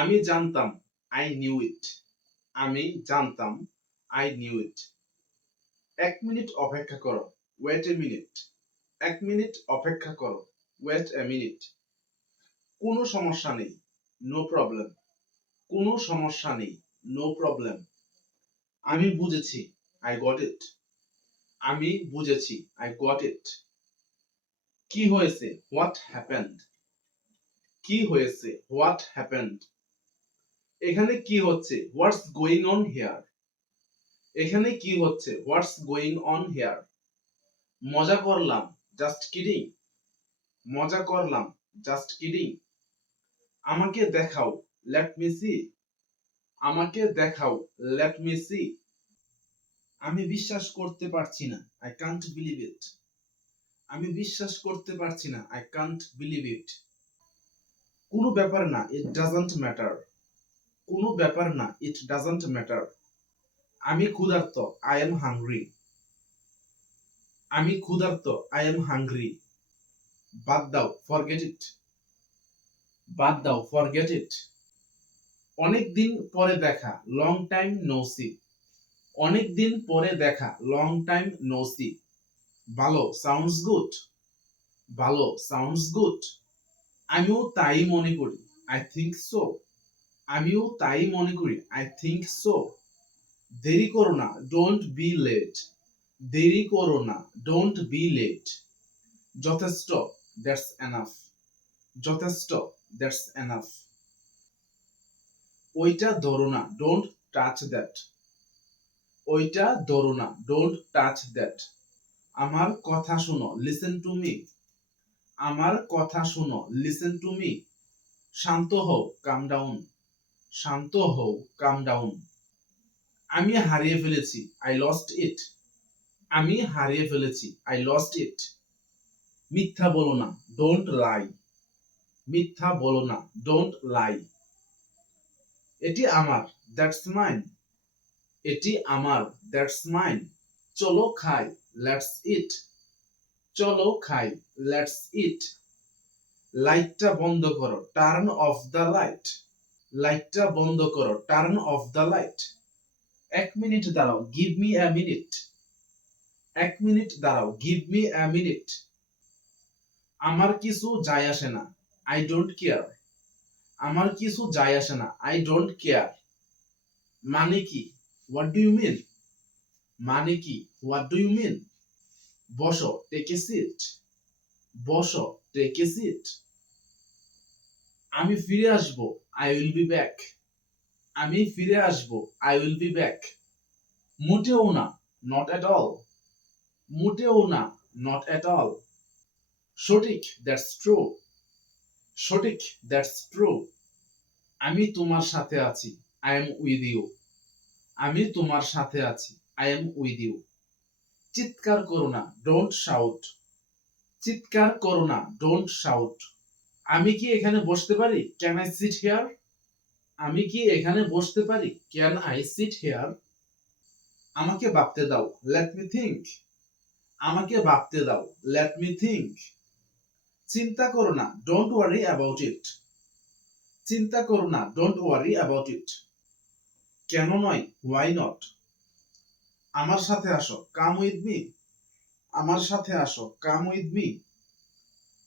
আমি জানতাম I knew it আমি জানতাম আই নিউ ইট এক মিনিট অপেক্ষা করো। ওয়েট এ মিনিট এক মিনিট অপেক্ষা করো। ওয়েট এ মিনিট কোনো সমস্যা নেই। নো প্রবলেম কোনো সমস্যা নেই। নো প্রবলেম আমি বুঝেছি। আই গট ইট আমি বুঝেছি। আই গট ইট কি হয়েছে? হোয়াট হ্যাপেন্ড কি হয়েছে? হোয়াট হ্যাপেন্ড এখানে কি হচ্ছে? হোয়াটস গোয়িং অন হেয়ার এখানে কি হচ্ছে? হোয়াটস গোয়িং অন হেয়ার মজা করলাম জাস্ট কিডিং মজা করলাম জাস্ট কিডিং আমাকে দেখাও লেট মি সি আমাকে দেখাও লেট মি সি আমি বিশ্বাস করতে পারছি না আই কান্ট বিলিভ ইট আমি বিশ্বাস করতে পারছি না আই কান্ট বিলিভ ইট কোনো ব্যাপার না ইট ডাজন্ট ম্যাটার কোনো ব্যাপার না ইট ডাজন্ট ম্যাটার আমি ক্ষুধার্ত আই এম হাংরি আমি ক্ষুধার্ত আই এম হাংরি বাদ দাও ফরগেট ইট বাদ দাও ফরগেট ইট অনেক দিন পরে দেখা লং টাইম নো সি অনেক দিন পরে দেখা লং টাইম নো সি ভালো সাউন্ডস গুড ভালো সাউন্ডস গুড আমিও তাই মনে করি আই থিংক সো আমিও তাই মনে করি আই থিংক সো দেরি করো না ডোন্ট বি লেট দেরি করো না ডোন্ট বি লেট যথেষ্ট দ্যাটস এনাফ যথেষ্ট দ্যাটস এনাফ ওইটা ধরো না ডোন্ট টাচ দ্যাট ওইটা ধরো না ডোন্ট টাচ দ্যাট আমার কথা শোনো লিসেন টু মি আমার কথা শোনো লিসেন টু মি শান্ত হও কাম ডাউন শান্ত হও কাম ডাউন আমি হারিয়ে ফেলেছি আই লস্ট ইট আমি হারিয়ে ফেলেছি আই লস্ট ইট মিথ্যা বলো না ডোন্ট লাই মিথ্যা বলো না ডোন্ট লাই এটি আমার দ্যাটস মাইন এটি আমার দ্যাটস মাইন চলো খাই লেটস ইট চলো খাই লেটস ইট লাইটটা বন্ধ করো টার্ন অফ দ্য লাইট লাইটটা বন্ধ করো। টার্ন অফ দ্য লাইট এক মিনিট দাঁড়াও। গিভ মি আ মিনিট এক মিনিট দাঁড়াও। গিভ মি আ মিনিট আমার কিছু যায় আসে না। আই ডোন্ট কেয়ার আমার কিছু যায় আসে না। আই ডোন্ট কেয়ার মানে কি? হোয়াট ডু ইউ মিন মানে কি? হোয়াট ডু ইউ মিন বসো টেক এ সিট বসো টেক এ সিট আমি ফিরে আসব। আই উইল বি ব্যাক আমি ফিরে আসব. আই উইল বি ব্যাক মোটেও না নট এট অল মোটেও না নট এট অল সঠিক দ্যাটস ট্রু সঠিক দ্যাটস ট্রু আমি তোমার সাথে আছি। আই এম উইথ ইউ আমি তোমার সাথে আছি। আই এম উইথ ইউ চিৎকার করো না ডোন্ট শাউট চিৎকার করো না ডোন্ট শাউট আমি কি এখানে বসতে পারি? ক্যান আই সিট হেয়ার আমি কি এখানে বসতে পারি? ক্যান আই সিট হেয়ার আমাকে ভাবতে দাও। লেট মি থিংক আমাকে ভাবতে দাও। লেট মি থিংক চিন্তা করো না। ডোন্ট ওয়ারি অ্যাবাউট ইট চিন্তা করো না। ডোন্ট ওয়ারি অ্যাবাউট ইট কেন নয়? হোয়াই নট আমার সাথে আসো। কাম উইথ মি আমার সাথে আসো। কাম উইথ মি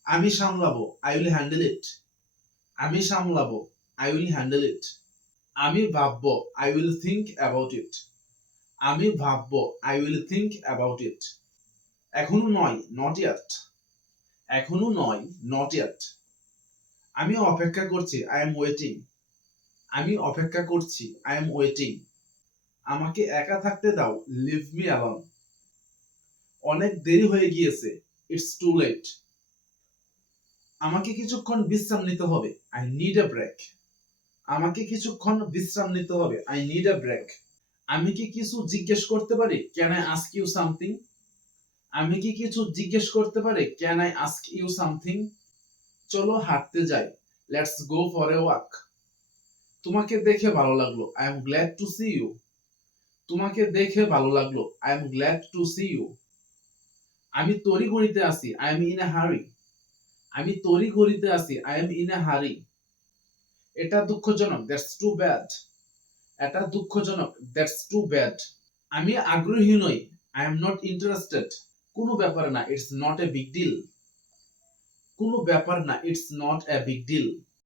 আমি সামলাবো আই উইল হ্যান্ডেল ইট আমি সামলাবো আই উইল হ্যান্ডেল ইট আমি ভাববো I will think about it আমি ভাববো I will think about it এখনও নয় নট ইয়াট এখনও নয় নট ইয়াট আমি অপেক্ষা করছি আই এম ওয়েটিং আমি অপেক্ষা করছি আই এম ওয়েটিং আমাকে একা থাকতে দাও লিভ মি অ্যালন অনেক দেরি হয়ে গিয়েছে ইটস টু লেট আমাকে কিছুক্ষণ বিশ্রাম নিতে হবে। আই নিড এ ব্রেক আমাকে কিছুক্ষণ বিশ্রাম নিতে হবে। আই নিড এ ব্রেক আমি কি কিছু জিজ্ঞেস করতে পারি? Can I ask you something আমি কি কিছু জিজ্ঞেস করতে পারি? Can I ask you something চলো হাঁটতে যাই। Let's go for a walk তোমাকে দেখে ভালো লাগল। I am glad to see you তোমাকে দেখে ভালো লাগল। I am glad to see you আমি তরি গড়িতে আছি। আই এম ইন এ হারি আমি তরি করিতে আছি। আই এম ইন এ হারি এটা দুঃখজনক। দ্যাটস টু ব্যাড এটা দুঃখজনক। দ্যাটস টু ব্যাড আমি আগ্রহী নই। আই এম নট ইন্টারেস্টেড কোনো ব্যাপার না। It's not a big deal কোনো ব্যাপার না। It's not a big deal